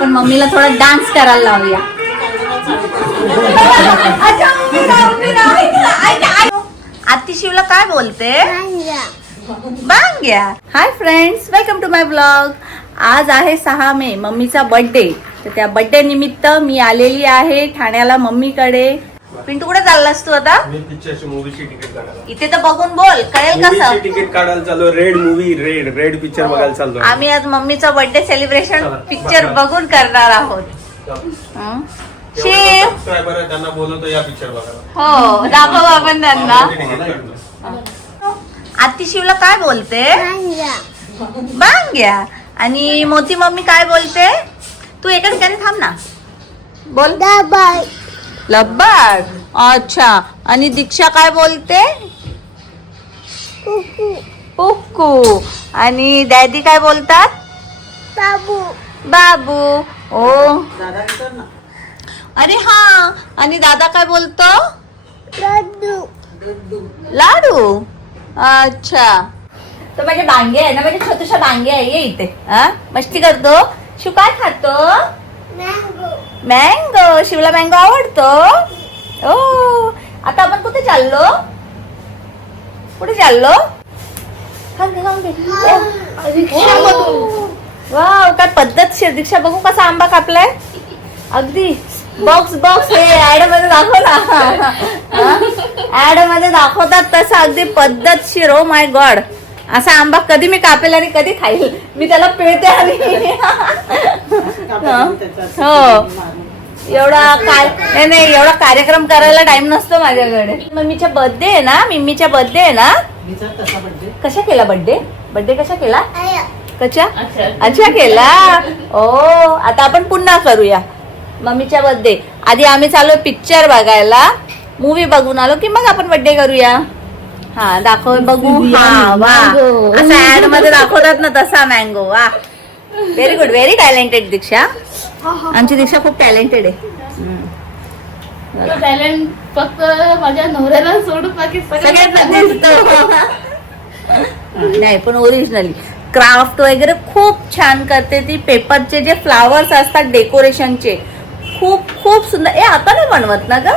पण मम्मीला थोडा डान्स करायला लावूया. आत्ती शिवला काय बोलते? बांग्या. Hi friends, welcome to my blog. आज आहे 6 मे, मम्मीचा बर्थडे. तर त्या बर्थडे निमित्त मी आलेली आहे ठाण्याला मम्मीकडे. पिंटू कुठे चाललास तू आता? मी पिक्चरची मूवीची तिकीट काढायला. इथे तर बघून बोल, कळेल कसं? मूवीची तिकीट काढायला चाललो. रेड मूवी, रेड पिक्चर बघायला चाललो. आम्ही आज मम्मीचा बर्थडे सेलिब्रेशन पिक्चर बघून करणार आहोत. हं? शिव, सबस्क्रायबर आहे त्यांना बोलवतो या पिक्चर बघायला. हो दाखव आपण त्यांना. तिकीट काढलं. आत्ती शिवला काय बोलते? बांग्या. आणि मोती मम्मी काय बोलते? तू एका ठिकाणी थांब ना. बोल. लब्बाड. अच्छा. आणि दीक्षा काय बोलते? पुक्कू. आणि डॅडी काय बोलतात? बाबू. ओ अरे हा. आणि दादा काय बोलतो? लाडू. अच्छा. तो माझे बांगे आहे ना, माझे छोटूशा बांगे आहे. ये इथे. हा मस्ती करतो. शिव काय खातो? मँगो. शिवला मँगो आवडतो. ओ आता आपण कुठे चाललो? कुठे चाललो? वाव, काय पद्धतशीर. दीक्षा बघू कसा आंबा कापलाय. अगदी बॉक्स हे ऍड मध्ये दाखव ना. ऍड मध्ये दाखवतात तसं अगदी पद्धतशीर. ओ माय गॉड, असा आंबा कधी मी कापेल आणि कधी खाईल. मी त्याला पिळते आणि हो एवढा काय नाही, एवढा कार्यक्रम करायला टाइम नसतो माझ्याकडे. मम्मीचा बर्थडे आहे ना, मिम्मीचा बर्थडे आहे ना. कशा केला बर्थडे कशा केला? अच्छा केला. ओ आता आपण पुन्हा करूया मम्मीच्या बर्थडे. आधी आम्ही चालू पिक्चर बघायला. मूवी बघून आलो की मग आपण बर्थडे करूया. हा दाखव बघू. हा वा, असं ऍड मध्ये दाखवतात ना तसा मँगो. वा, व्हेरी गुड, व्हेरी टॅलेंटेड दीक्षा. आमची दीक्षा खूप टॅलेंटेड आहे. टॅलेंट फक्त माझ्या नवऱ्याला सोडून बाकी सगळ्यांना दिसतो. नाही पण ओरिजिनली क्राफ्ट वगैरे खूप छान करते ती. पेपरचे जे फ्लावर्स असतात डेकोरेशनचे खूप सुंदर. आता नाही बनवत ना ग?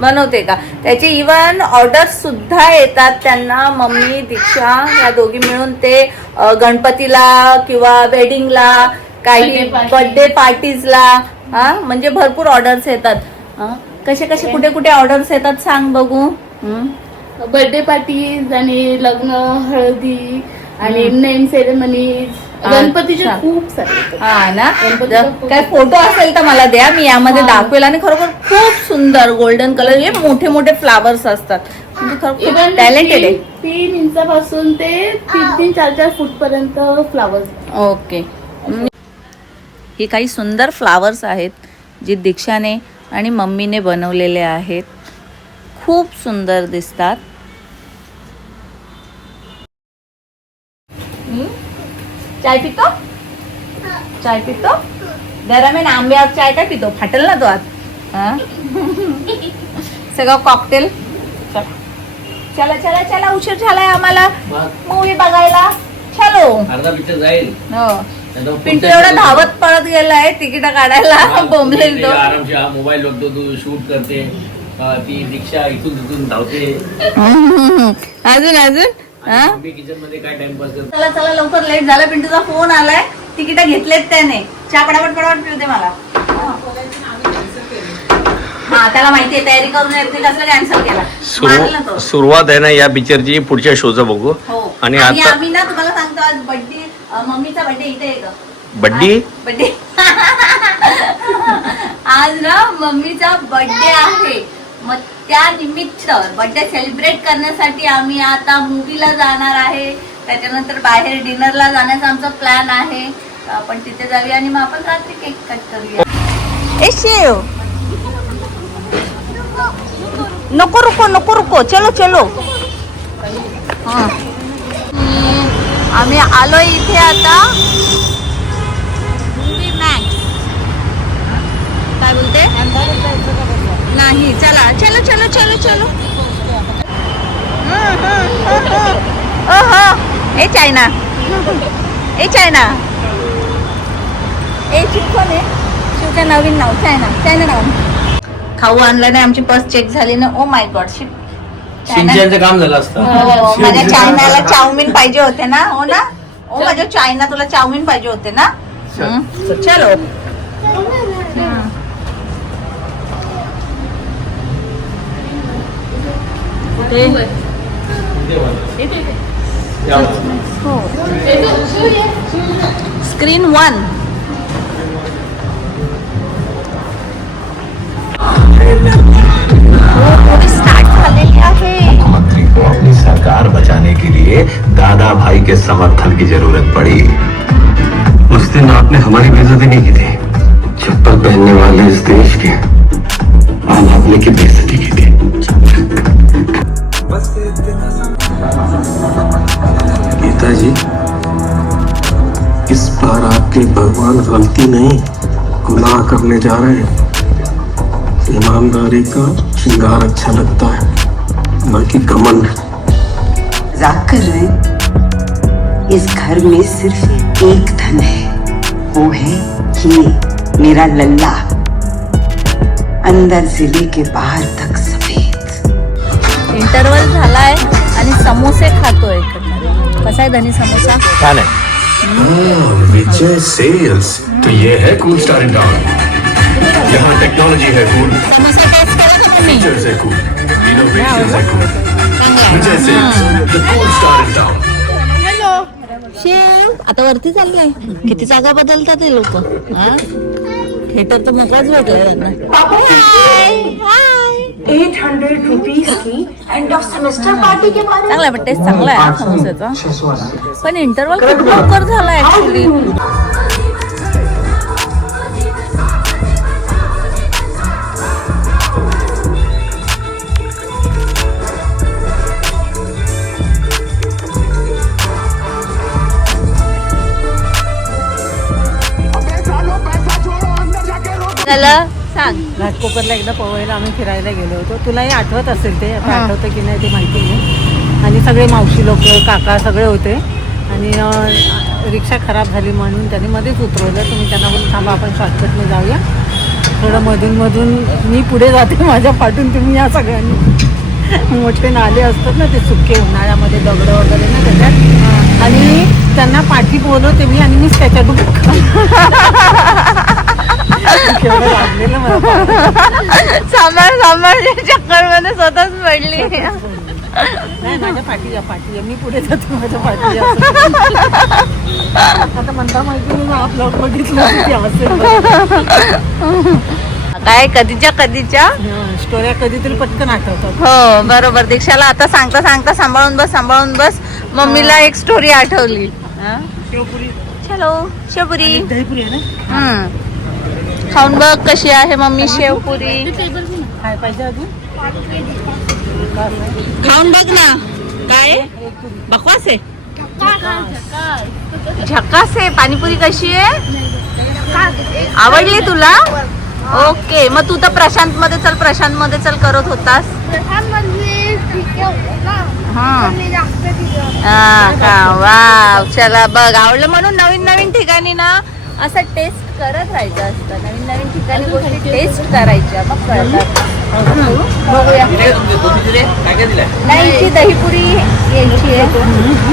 बनवते का? त्याचे इव्हन ऑर्डर्स सुद्धा येतात त्यांना. मम्मी दीक्षा या दोघी मिळून ते गणपतीला किंवा वेडिंगला, काही बर्थडे पार्टीजला. हा म्हणजे भरपूर ऑर्डर्स येतात. कसे कुठे ऑर्डर्स येतात सांग बघू. बर्थडे पार्टीज आणि लग्न, हळदी आणि नेम सेरेमनीज, गणपतीचे खूप सारे. हा ना, काय फोटो असेल तर मला द्या, मी यामध्ये दाखवेल. आणि खरोखर खूप सुंदर गोल्डन कलर, हे मोठे फ्लावर्स असतात. म्हणजे टॅलेंटेड आहे. 3 इंचापासून ते 3-4 फूट पर्यंत फ्लावर्स. ओके. ही काही सुंदर फ्लावर्स आहेत जी दीक्षाने आणि मम्मीने बनवलेले आहेत. खूप सुंदर दिसतात. चाय पितो गरम आंब्यावर चाय काय पितो? फाटेल ना तो आत. सगळं कॉकटेल. चला उशीर झालाय आम्हाला मूवी बघायला. चलो. अर्धा पिक्चर जाईल. हो, पिंटू एवढा धावत पळत गेलाय तिकीट काढायला. बोंबलेल तो. आरामशी हा मोबाईल बघतो, तू शूट करते. ती दीक्षा इथून तिथून धावते. अजून मी किचन मध्ये काय टाइमपास करतो. चला लवकर, लेट झाला. पिंटूचा फोन आलाय. तिकीट घेतलेत त्याने. चहा पटापट पिऊ दे मला. हा त्याला माहितीये तयारी करून येते. कसं कॅन्सल केला. सुरुवात आहे ना या पिक्चरची. पुढच्या शोचं बघू. हो. आणि आम्ही ना तुम्हाला सांगतो, आज बर्थडे, मम्मीचा बर्थडे इथे आहे का? बड्डी आज ना मम्मीचा बर्थडे आहे. मग त्या निमित्त बर्थडे सेलिब्रेट करण्यासाठी आम्ही आता मूवीला जाणार आहे. त्याच्यानंतर बाहेर डिनरला जाण्याचा आमचा प्लॅन आहे. आपण तिथे जाऊया आणि मग आपण रात्री केक कट करूया. ए शिव, नको रुको. चलो. आम्ही आलोय इथे आता. मूवी मॅक्स काय बोलते? नाही, चलो. ओहो, ए चायना. ए शिव कोण आहे? शिवचं नवीन नाव चायना नाव. खाऊ आणला नाही, आमची पर्स चेक झाली ना. Oh my God Shiv. शिंच्याचं काम झालं असतं. हो, माझ्या चायनाला चाऊमिन पाहिजे होते ना. हो ना. ओ माझ्या चायना तुला चाऊमिन पाहिजे होते ना. चलो. स्क्रीन 1. स्टार्ट झालेली आहे. मुख्यमंत्री को अपनी सरकार बचाने के लिए दादा भाई के समर्थन की जरूरत पड़ी। उस दिन आपने हमारी बेइज्जती नहीं की थी। चप्पल पहनने वाले इस देश के आम आदमी की बेइज्जती की थी। गीता जी, इस बार आपके भगवान गलती नहीं गुनाह करने जा रहे हैं। ईमानदारी का श्रृंगार अच्छा लगता है, बाकी घमंड। मजाक कर रहे हैं? इस घर में सिर्फ एक धन है, वो है ये मेरा लल्ला, अंदर से लेके बाहर तक सफेद। इंटरवल झालाय आणि समोसे खातोय. कसा आहे धनी समोसा? छान आहे. विजय सेल्स, तो ये है कूल स्टार इन टाउन। यहाँ टेक्नोलॉजी है कूल, समोसा टेस्ट करा तुम्ही. फीचर्स है कूल, इनोवेशंस है cool. Vijay sales, the cool star in town. Shiv आता वरती चाललाय. किती जागा बदलतात ते लोक. थिएटर तर मोकळाच भेटलाय त्यांना. चांगला आहे, टेस्ट चांगला आहे समोसाचा. पण इंटरवल खूप लवकर झाला ऍक्च्युली. सांग. घाटकोपरला एकदा पोहायला आम्ही फिरायला गेलो होतो. तुलाही आठवत असेल ते, आता आठवतं की नाही ते माहिती नाही. आणि सगळे मावशी लोक काका सगळे होते आणि रिक्षा खराब झाली म्हणून त्यांनी मध्येच उतरवलं. तुम्ही त्यांना बोलून थांबा आपण शॉर्टकटने जाऊया. थोडं मधून मी पुढे जाते, माझ्या पाठून तुम्ही या सगळ्यांनी. मोठे नाले असतात ना ते सुके उन्हाळ्यामध्ये दगड वगैरे ना त्याच्यात, आणि त्यांना पाठी बोलवते मी आणि मीच त्याच्या लागलेलं मला. सांभाळ चक्कर मध्ये स्वतःच पडली. नाही माझ्या पाठी मी पुढे जाते माझ्या पाठी. आता म्हणता माहिती मी आपलं बघितलं की असेल काय कधीच्या स्टोऱ्या कधीतरी पटकन आठवतात. हो बरोबर. दीक्षाला आता सांगता सांभाळून बस मम्मीला एक स्टोरी आठवली. शेवपुरी, चलो शेवपुरी. दहीपुरी आहे ना. खाऊन बघ कशी आहे मम्मी शेवपुरी. काय पाहिजे अजून? खाऊन बघ ना. काय बकवास आहे? झकास आहे. पाणीपुरी कशी आहे? आवडली तुला? ओके. मग तू तर प्रशांत मध्ये चल करत होतास. का वाव. चला बघ आवडलं म्हणून नवीन ठिकाणी ना असं टेस्ट करत राहायचं असतं. नवीन ठिकाणी गोष्टी टेस्ट करायच्या मग कळतात. बघूया. काय काय दिलंय? नाही हिची दहीपुरी यायची आहे.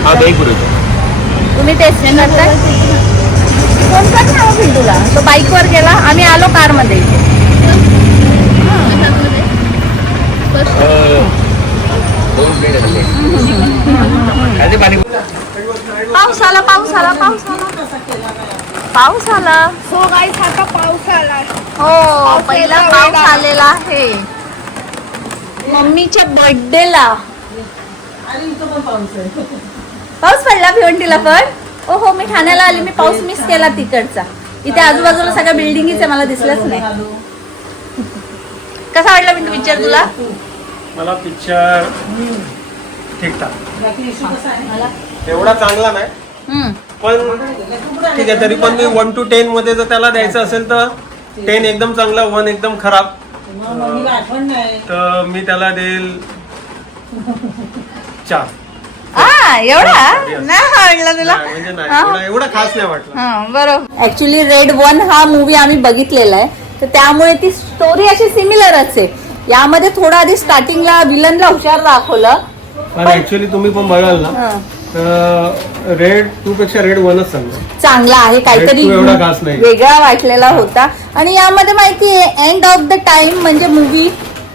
हा दहीपुरी. तुम्ही टेस्ट करताय? कोणता नाव घेईल तुला? तो बाईकवर गेला, आम्ही आलो कारमध्ये. दोन प्लेट झाले. काय ते पाणीपुरी? पाऊस आला. सो गाईस आता पाऊस आला. हो पहिला पाऊस आलेला आहे मम्मीच्या बर्थडेला. पाऊस पडला भिवंडीला पण. हो मी ठाण्याला आली, मी पाऊस मिस केला तिकडचा. इथे आजूबाजूला सगळ्या बिल्डिंगीच आहे, मला दिसलंच नाही. कसा वाटला पिंटू पिक्चर तुला? मला पिक्चर ठीकठाक. एवढा चांगला नाही पण ठीक आहे. तरी पण मी 1 to 10 मध्ये जर त्याला द्यायचं असेल तर 10 एकदम चांगला, 1 एकदम खराब. तर मी त्याला देईल 4. एवढा नाही आवडला तुला म्हणजे नाही एवढा खास नाही वाटलं. हा बरोबर. ऍक्च्युली रेड 1 हा मूवी आम्ही बघितलेला आहे, तर त्यामुळे ती स्टोरी अशी सिमिलरच आहे. यामध्ये थोडं आधी स्टार्टिंगला विलनला हुशार दाखवलं. पण ऍक्च्युली तुम्ही पण बघाल ना तर रेड 2 पेक्षा रेड 1च चांगला आहे, काहीतरी Red 2 एवढा खास नाही. वेगळा वाटलेला होता. आणि यामध्ये माहितीये एंड ऑफ द टाइम म्हणजे मूवी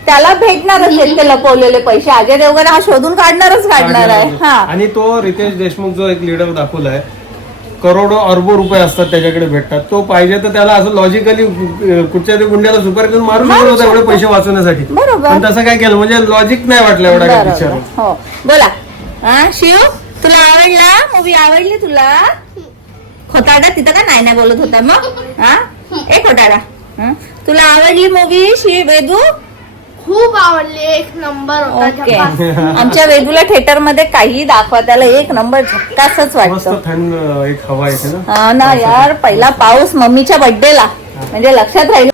त्याला भेटणारच आहेत ते लपवलेले पैसे. अजय देवगण हा शोधून काढणार आहे. हा आणि तो रितेश देशमुख जो एक लीडर दाखवलाय, करोडो अरबो रुपये असतात त्याच्याकडे भेटतात. तो पाहिजे तर त्याला असं लॉजिकली कुठच्या तरी गुंड्याला सुपारी देऊन मारू शकत होता एवढे पैसे वाचवण्यासाठी. बरोबर. पण तसं काय केलं म्हणजे लॉजिक नाही वाटलं एवढा काय बरोबर. पिक्चर. हो बोला. हा शिव तुला आवडला मूवी? आवडली तुला? खोटाडा तिथं का नाही बोलत होता मग? हा ए खोटाडा, तुला आवडली मूवी शिव? वेदू खूप आवडली, एक नंबर होता. ओके. झकास. आमच्या वेदूला थिएटर मध्ये काही दाखवा, त्याला एक नंबर झक्कासच मस्त वाटतं. थंड एक हवा येते ना. हा ना यार, पहिला पाऊस मम्मीच्या बर्थडेला म्हणजे लक्षात राहील.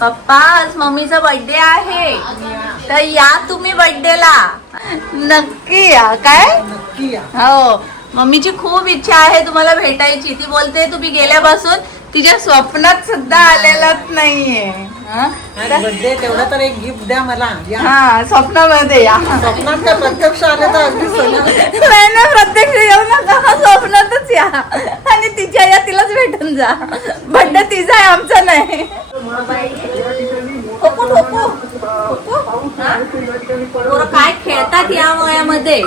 पप्पा आज मम्मीचा बर्थडे आहे, तर या तुम्ही बर्थडेला नक्की या. काय हो, मम्मीची खूप इच्छा आहे तुम्हाला भेटायची. ती बोलते तुम्ही गेल्यापासून तिच्या स्वप्नात सुद्धा आलेलाच नाहीये. हा? बर्थडे तेवढा तर एक गिफ्ट द्या मला. हा स्वप्नामध्ये या. स्वप्नात काय प्रत्यक्ष आले तर अगदी नाही ना, प्रत्यक्ष येऊ नका, स्वप्नातच या आणि तिच्या या तिलाच भेटून जा. बड्डे तिचा आहे, आमचा नाही. ठोकू, ठोकू. ठोकू? हा? पोरं काय खेळतात या वयामध्ये,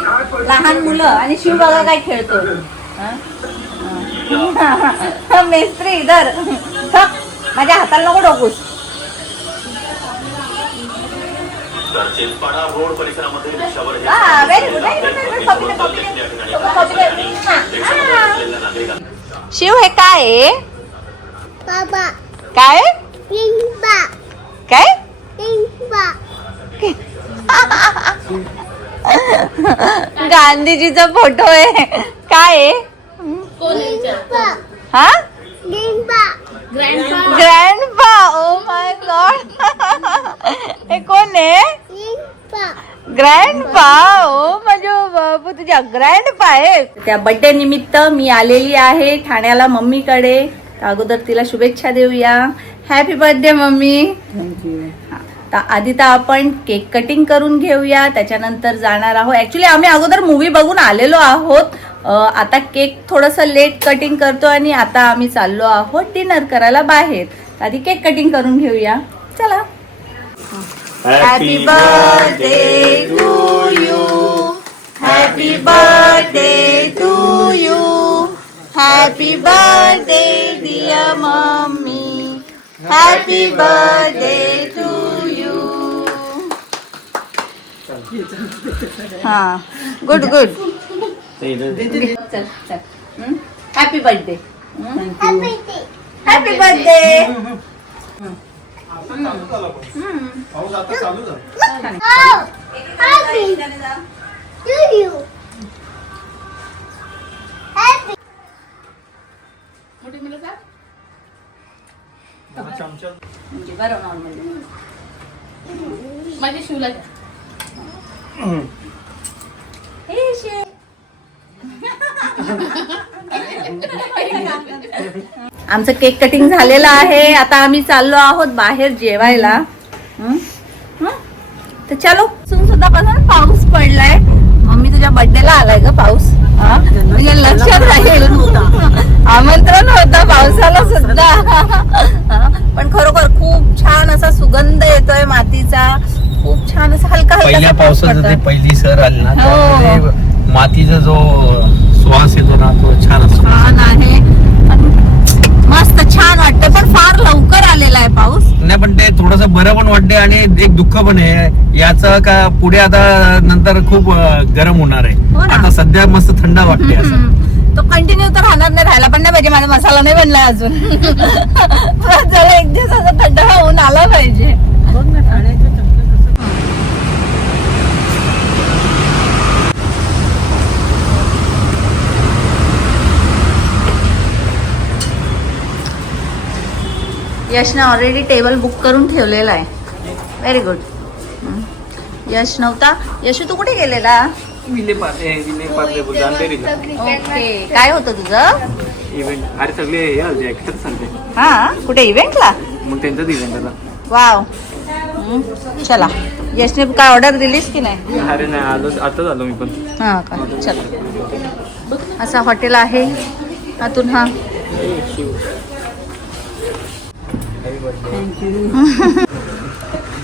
लहान मुलं. आणि शिव बघा काय खेळतो. मेस्त्री इधर ठक, माझ्या हाताला नको डोकूस. शिव हे काय आहे? काय काय गांधीजीचा फोटो आहे. काय आहे? हा ग्रँडपा. ओ माय गॉड, हे कोण आहे? ग्रँडपा. ओ माझ्या बाबू, तुझ्या ग्रँडपा आहे. त्या बर्थडे निमित्त मी आलेली आहे ठाण्याला मम्मीकडे. अगोदर तिला शुभेच्छा देऊया. Happy birthday mummy. आधी तर आपण केक कटिंग करून घेऊया, त्याच्यानंतर जाणार आहोत. ऍक्च्युली आम्ही अगोदर मूवी बघून आलेलो आहोत. आता केक थोडंसं लेट कटिंग करतो आणि आता आम्ही चाललो आहोत डिनर करायला बाहेर. आधी केक कटिंग करून घेऊया. चला. Happy birthday to you, happy birthday to you, happy birthday dear mummy, happy birthday to you. हा गुड गुड. चल चल. Happy birthday. Happy birthday. पाऊस आता चालू झाला. बरं नॉर्मल माझ्या शिवला आमचं केक कटिंग झालेलं आहे. आता आम्ही चाललो आहोत बाहेर जेवायला. तर चलो. सुद्धा कसं पाऊस पडलाय. मम्मी तुझ्या बर्थडेला आलाय ग पाऊस. म्हणजे लक्षात राहील, आमंत्रण होतं पावसाला सुद्धा. पण खरोखर खूप छान असा सुगंध येतोय मातीचा. खूप छान असं हलका पहिल्या हलका पावसाचं ते पहिली सर आली ना, हो. त्यामध्ये मातीचा जो श्वास येतो ना तो छान असतो. छान आहे, मस्त छान वाटतं. पण फार लवकर आलेला आहे पाऊस. नाही पण ते थोडस बरं पण वाटते आणि एक दुःख पण आहे याचं का पुढे आता नंतर खूप गरम होणार हो आहे. ना. आता सध्या मस्त थंड वाटते असं. तो कंटिन्यू तर राहणार नाही, राहायला पण नाही पाहिजे. माझा मसाला नाही बनला अजून. जरा एक दिवस असं थंड होऊन आला पाहिजे. बघ ना ठाण्याचं चक्र कसं. यशने ऑलरेडी टेबल बुक करून ठेवलेला आहे. Very good. यश नव्हता. यश तू कुठे गेलेला? ओके, काय होतं तुझं इव्हेंट. अरे सगळे हे आलते ऍक्टर चालते, हा कुठे इव्हेंटला? मग त्यांचाच इव्हेंट होता. वाव. चला, यशने काय ऑर्डर दिलीस की नाही? अरे नाही आलो, आताच आलो मी पण. हा का, चला. असा हॉटेल आहे आतून. हा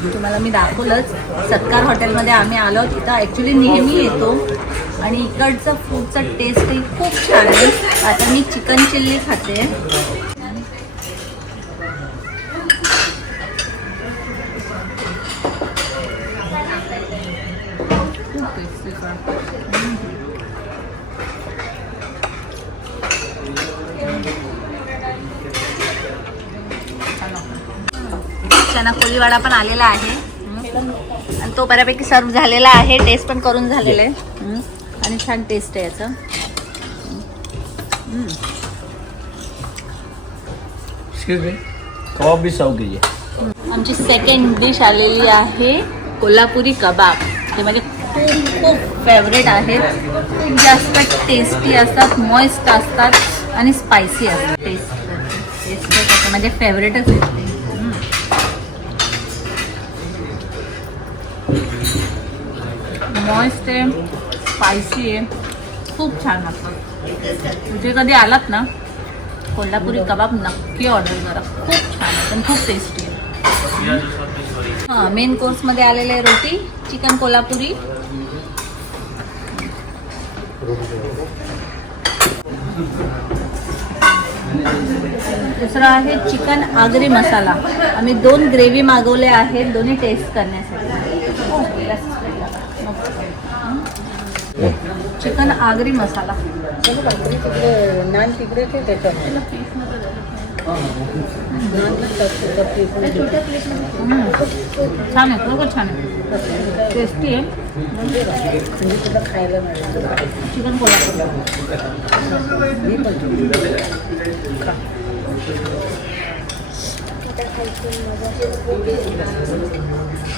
तुम्हाला मी दाखवलंच. सत्कार हॉटेलमध्ये आम्ही आलो. तिथं ॲक्च्युली नेहमी येतो आणि इकडचं फूडचा टेस्टही खूप छान आहे. आता मी चिकन चिल्ली खाते. चना कोळीवाडा पण आलेला आहे आणि तो बऱ्यापैकी सर्व झालेला आहे. टेस्ट पण करून झालेलं आहे आणि छान टेस्ट आहे याचं. कबाब भी सर्व कीजिए. आमची सेकंड डिश आलेली आहे कोल्हापुरी कबाब. ते माझे खूप खूप फेवरेट आहेत. खूप जास्त टेस्टी असतात, मॉइस्ट असतात आणि स्पायसी असतात. टेस्ट माझे फेवरेटच आहेत ते. मॉइस्ट आहे, स्पायसी आहे, खूप छान लागतं. तुझे कधी आलात ना कोल्हापुरी कबाब नक्की ऑर्डर करा. खूप छान आहे आणि खूप टेस्टी आहे. हां, मेन कोर्समध्ये आलेले रोटी, चिकन कोल्हापुरी. दुसरा आहे चिकन आगरी मसाला. आम्ही 2 ग्रेव्ही मागवले आहेत, दोन्ही टेस्ट करण्यासाठी. चिकन आगरी मसाला. नान तिकडे त्याच्यात छान आहे, बरोबर छान आहे, टेस्टी आहे. खायला मिळेल. चिकन कोल्हापुरी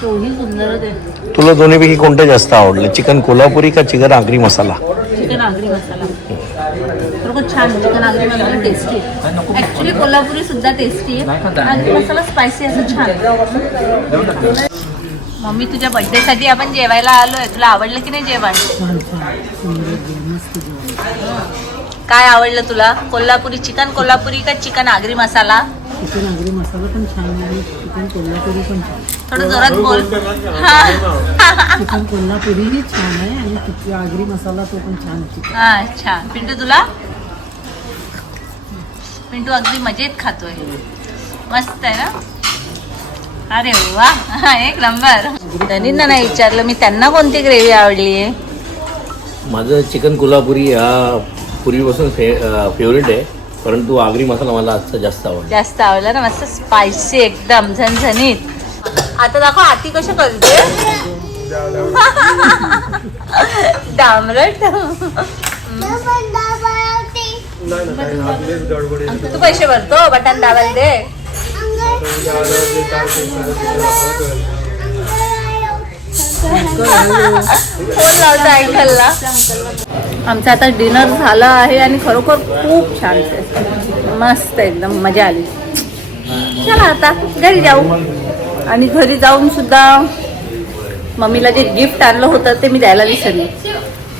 तोही सुंदरच आहे. तुला दोन्हीपैकी कोणतं जास्त आवडलं, चिकन कोल्हापुरी का चिकन आगरी मसाला? चिकन आगरी मसाला बरोबर छान. चिकन आगरी मसाला टेस्टी आहे. ऍक्च्युली कोल्हापुरी सुद्धा टेस्टी आहे. आगरी मसाला स्पायसी असं छान. मम्मी, तुझ्या बर्थडे साठी आपण जेवायला आलोय. तुला आवडलं की नाही जेवण? काय आवडलं तुला? कोल्हापुरी चिकन कोल्हापुरी का चिकन आगरी मसाला? चिकन आगरी मसाला पण छान आहे, चिकन कोल्हापुरी पण छान. थोडं जोरात बोल. चिकन कोल्हापुरीही छान आहे आणि तिथली आगरी मसाला तो पण छान आहे. हा, छान. पिंटू, तुला? पिंटू अगदी मजेत खातोय. मस्त आहे ना? अरे वा, एक नंबर. त्यांना नाही विचारलं मी त्यांना कोणती ग्रेव्ही आवडली आहे. माझं चिकन कोल्हापुरी हा पूर्वीपासून फेवरेट आहे, परंतु आगरी मसाला मला आजचा जास्त आवडला. जास्त आवडला ना? मस्त स्पायसी, एकदम झणझणीत. आता दाखव आती कसं करते. डामरट. तू पैसे भरतो बटन दाबायला दे. फोन लावतो ऐकायला. आमचं आता डिनर झालं आहे आणि खरोखर खूप छान मस्त, एकदम मजा आली. चला आता घरी जाऊ. आणि घरी जाऊन सुद्धा मम्मीला जे गिफ्ट आणलं होतं ते मी द्यायला विसरली.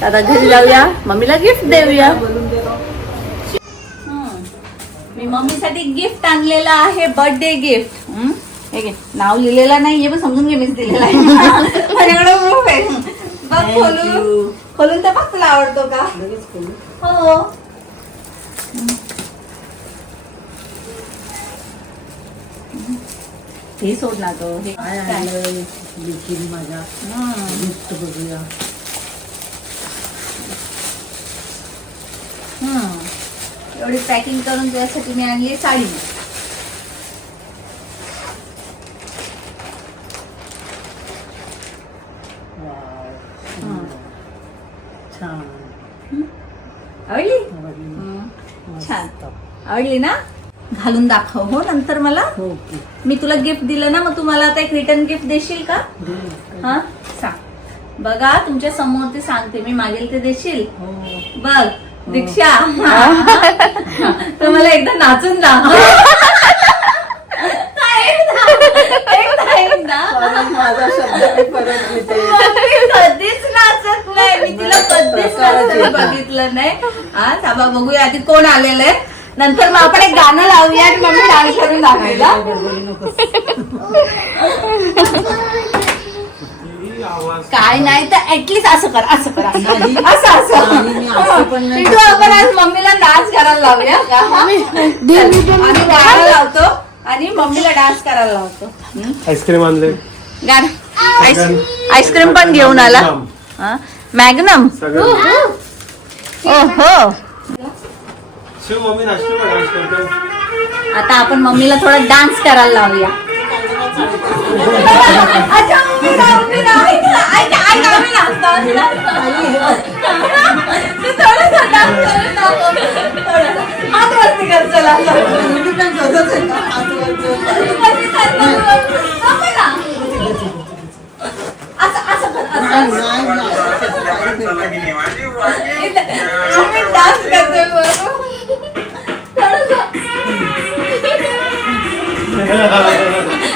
आता घरी जाऊया, मम्मीला गिफ्ट देऊया. मी मम्मीसाठी गिफ्ट आणलेलं आहे, बर्थडे गिफ्ट. हे घे, नाव लिहिलेलं नाहीये पण समजून घे मीच दिलेलं आहे. माझ्याकडे प्रूफ आहे. बघ, खोलून तर बघ तुला आवडतो का. हो, हे सोड ना तो. हे काय आणलं देखील माझ्या गिफ्ट बघूया. एवढी पॅकिंग करून तुझ्यासाठी मी आणली साडी. छान आवडली? छान आवडली ना? घालून दाखव हो नंतर मला. ओके. मी तुला गिफ्ट दिलं ना, मग तू मला आता एक रिटर्न गिफ्ट देशील का? हा, सांग. बघा तुमच्या समोर ते सांगते मी, मागेल ते देशील. बघ दीक्षा तर मला एकदा नाचून दाखव. माझा शब्द परत घेते. कधीच नाचत नाही मी, तिला कधीच नाचताना बघितलं नाही. हा थांबा बघूया आधी कोण आलेलं आहे, नंतर मग आपण एक गाणं लावूया आणि मग मी डान्स करून दाखवायला. काय नाही तर ऍटलीस्ट असं कर, असं कर, असं पिंटू, आपण आज मम्मीला डान्स करायला लावूया का? आम्ही गाणं लावतो आणि मम्मीला डान्स करायला लावतो. आईस्क्रीम आणले, गाणं आईस्क्रीम पण घेऊन आला. मॅग्नम. ओहो शिव मम्मी नाश्ता डान्स करतो. आता आपण मम्मीला थोडा डान्स करायला लावूया. अच्छा, मम्मी नाचते. आई गावी नाचतात. तू थोडंसं dance करून दाखव. थोडंसं. हात वरती कर चला. मी पण करतच आहे का? हात वरती. वरती कर ना. दाखव ना. असं कर, असं. मम्मी डान्स करते बरोबर.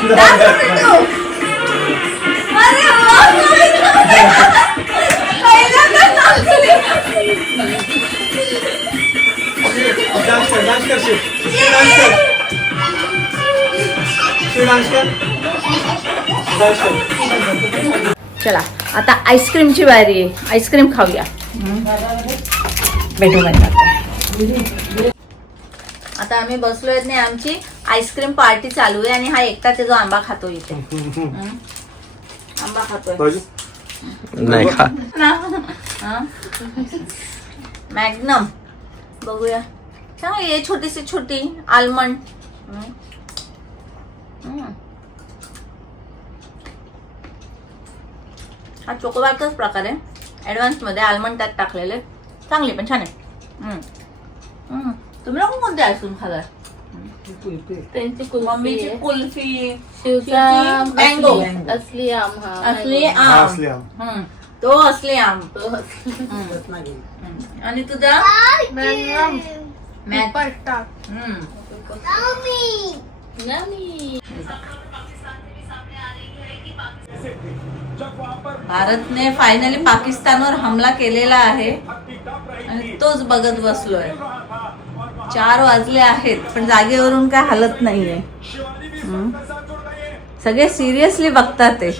डान्स करते तू. अरे वा, पहिल्यांदा नाचली. डान्स कर, डान्स कर शिव. डान्स कर. शिव डान्स कर. डान्स कर. चला आता आईस्क्रीमची बारी आहे. आईस्क्रीम खाऊया. भेटू बनतात. आता आम्ही बसलोय नाही, आमची आईस्क्रीम पार्टी चालू आहे आणि हा एकटा जो आंबा खातो इथे. आंबा खातोय नाही खा. मॅग्नम बघूया. चांगली आहे, छोटीशी छोटी आलमंड. हा चोकोबारचाच प्रकार आहे, ऍडव्हान्स मध्ये आलमंड त्यात टाकलेले. चांगली पण छान आहे. तुम्ही लोक कोणते आईस्क्रीम खाल्लाय? त्यांची मम्मीची कुल्फी, शिवचा मँगो, असली आम. हा असली हा, आम. असले आम. तो असली आम. आणि तुझा भारतने फायनली पाकिस्तानवर हमला केलेला आहे आणि तोच बघत बसलोय. 4 वाजले आहेत पण जागेवरून काय हलत नाहीये. सगळे सिरियसली बघतात ते.